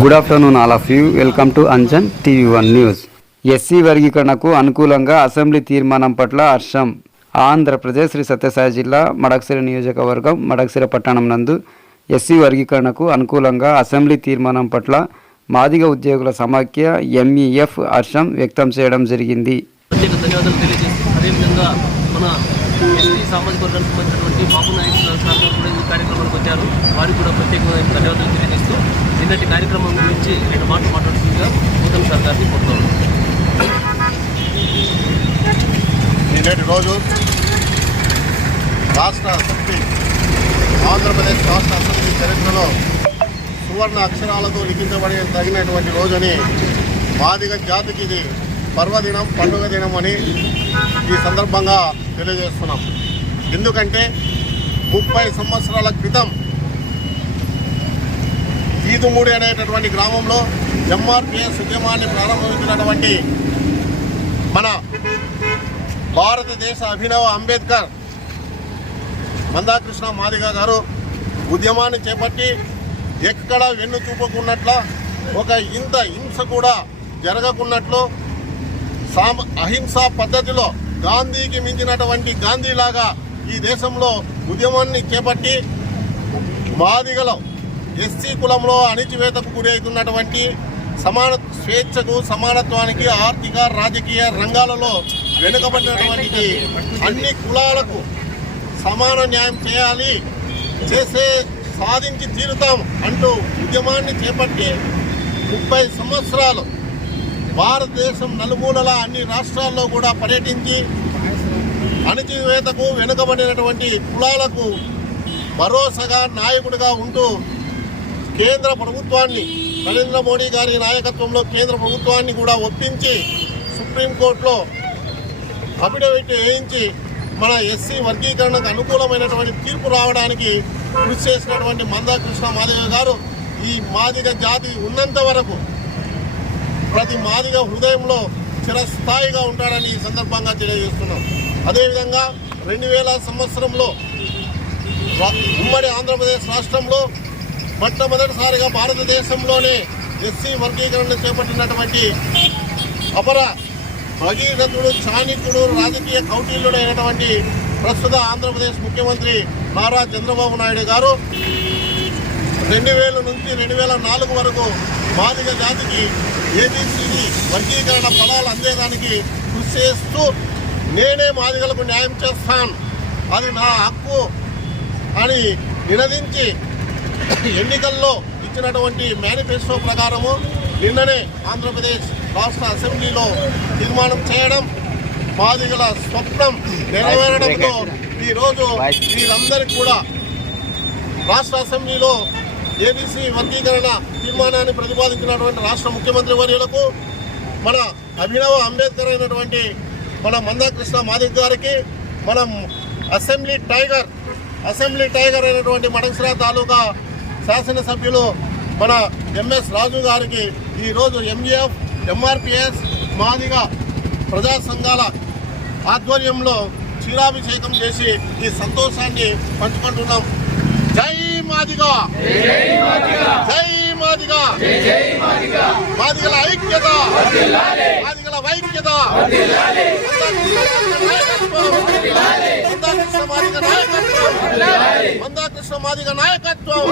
Good afternoon all of you welcome to Anjan TV one news SC వర్గీకరణకు అనుకూలంగా assembly తీర్మానం పట్ల హర్షం. ఆంధ్రప్రదేశ్ శ్రీ సత్యసాయి జిల్లా మడక్సిర నియోజకవర్గం మడక్సిర పట్టణం నందు ఎస్సీ వర్గీకరణకు అనుకూలంగా అసెంబ్లీ తీర్మానం పట్ల మాదిగ ఉద్యోగుల సమాఖ్య ఎంఈఎఫ్ హర్షం వ్యక్తం చేయడం జరిగింది. మన ఎస్టీ సామాజిక వర్గానికి సంబంధించినటువంటి బాబు నాయుడు సార్ కూడా ఈ కార్యక్రమానికి వచ్చారు. వారికి కూడా ప్రత్యేకమైన ధన్యవాదాలు తెలియజేస్తూ నిన్నటి కార్యక్రమం గురించి రెండు మాటలు మాట్లాడుతుందిగా గౌతమ్ సార్ గారిని కోరుతున్నాను నిన్నటి రోజు రాష్ట్ర అసెంబ్లీ ఆంధ్రప్రదేశ్ రాష్ట్ర అసెంబ్లీ చరిత్రలో సువర్ణ అక్షరాలతో లిఖించబడి తగినటువంటి రోజని మాదిగ జాతికి ఇది పర్వదినం పండుగ దినం అని ఈ సందర్భంగా తెలియజేస్తున్నాం. ఎందుకంటే ముప్పై సంవత్సరాల క్రితం ఈదుమూడి అనేటటువంటి గ్రామంలో ఎంఆర్పిఎస్ ఉద్యమాన్ని ప్రారంభించినటువంటి మన భారతదేశ అభినవ అంబేద్కర్ మందాకృష్ణ మాదిగ గారు ఉద్యమాన్ని చేపట్టి ఎక్కడ వెన్ను చూపకున్నట్ల ఒక ఇంత హింస కూడా జరగకున్నట్లు సామ అహింసా పద్ధతిలో గాంధీకి మించినటువంటి గాంధీలాగా ఈ దేశంలో ఉద్యమాన్ని చేపట్టి మాదిగలో ఎస్సీ కులంలో అణిచివేతకు గురైతున్నటువంటి సమాన స్వేచ్ఛకు సమానత్వానికి ఆర్థిక రాజకీయ రంగాలలో వెనుకబడినటువంటి అన్ని కులాలకు సమాన న్యాయం చేయాలి చేసే సాధించి తీరుతాం అంటూ ఉద్యమాన్ని చేపట్టి ముప్పై సంవత్సరాలు భారతదేశం నలుమూలల అన్ని రాష్ట్రాల్లో కూడా పర్యటించి అణచివేతకు వెనుకబడినటువంటి కులాలకు భరోసాగా నాయకుడిగా ఉంటూ కేంద్ర ప్రభుత్వాన్ని నరేంద్ర మోడీ గారి నాయకత్వంలో కేంద్ర ప్రభుత్వాన్ని కూడా ఒప్పించి సుప్రీంకోర్టులో అఫిడవిట్ వేయించి మన ఎస్సీ వర్గీకరణకు అనుకూలమైనటువంటి తీర్పు రావడానికి కృషి చేసినటువంటి మందాకృష్ణ మాదిగ గారు ఈ మాదిగ జాతి ఉన్నంత వరకు ప్రతి మాదిగ హృదయంలో చిరస్థాయిగా ఉంటాడని ఈ సందర్భంగా తెలియజేస్తున్నాం. అదేవిధంగా రెండు వేల సంవత్సరంలో ఉమ్మడి ఆంధ్రప్రదేశ్ రాష్ట్రంలో మొట్టమొదటిసారిగా భారతదేశంలోనే ఎస్సీ వర్గీకరణ చేపట్టినటువంటి అపర భగీరథుడు చాణిక్యుడు రాజకీయ కౌటిల్యుడు అయినటువంటి ప్రస్తుత ఆంధ్రప్రదేశ్ ముఖ్యమంత్రి నారా చంద్రబాబు నాయుడు గారు రెండు వేల నుంచి రెండు వేల నాలుగు వరకు బాలిక జాతికి ఏబిసిడి వర్గీకరణ ఫలాలు అందేదానికి కృషి చేస్తూ నేనే మాదిగలకు న్యాయం చేస్తాను. అది నా హక్కు అని నినదించి ఎన్నికల్లో ఇచ్చినటువంటి మేనిఫెస్టో ప్రకారము నిన్ననే ఆంధ్రప్రదేశ్ రాష్ట్ర అసెంబ్లీలో తీర్మానం చేయడం మాదిగల స్వప్నం నెరవేరడంతో ఈరోజు వీరందరికీ కూడా రాష్ట్ర అసెంబ్లీలో ఏబీసీ వర్గీకరణ తీర్మానాన్ని ప్రతిపాదించినటువంటి రాష్ట్ర ముఖ్యమంత్రి వర్యులకు మన అభినవ అంబేద్కర్ అయినటువంటి మన మందాకృష్ణ మాదిక్ గారికి మనం అసెంబ్లీ టైగర్ అసెంబ్లీ టైగర్ అయినటువంటి మడకసిరా తాలూకా శాసనసభ్యులు మన ఎంఎస్ రాజు గారికి ఈరోజు ఎంజిఎఫ్ ఎంఆర్పిఎస్ మాదిగ ప్రజా సంఘాల ఆధ్వర్యంలో క్షీరాభిషేకం చేసి ఈ సంతోషాన్ని పంచుకుంటున్నాం. జై మాదిగా! జై మాదిగా! మాదిగల ఐక్యత! ఐక్యత వైక్యత మందాకృష్ణ మాదిగ నాయకత్వం. మందాకృష్ణ మాదిగ నాయకత్వం.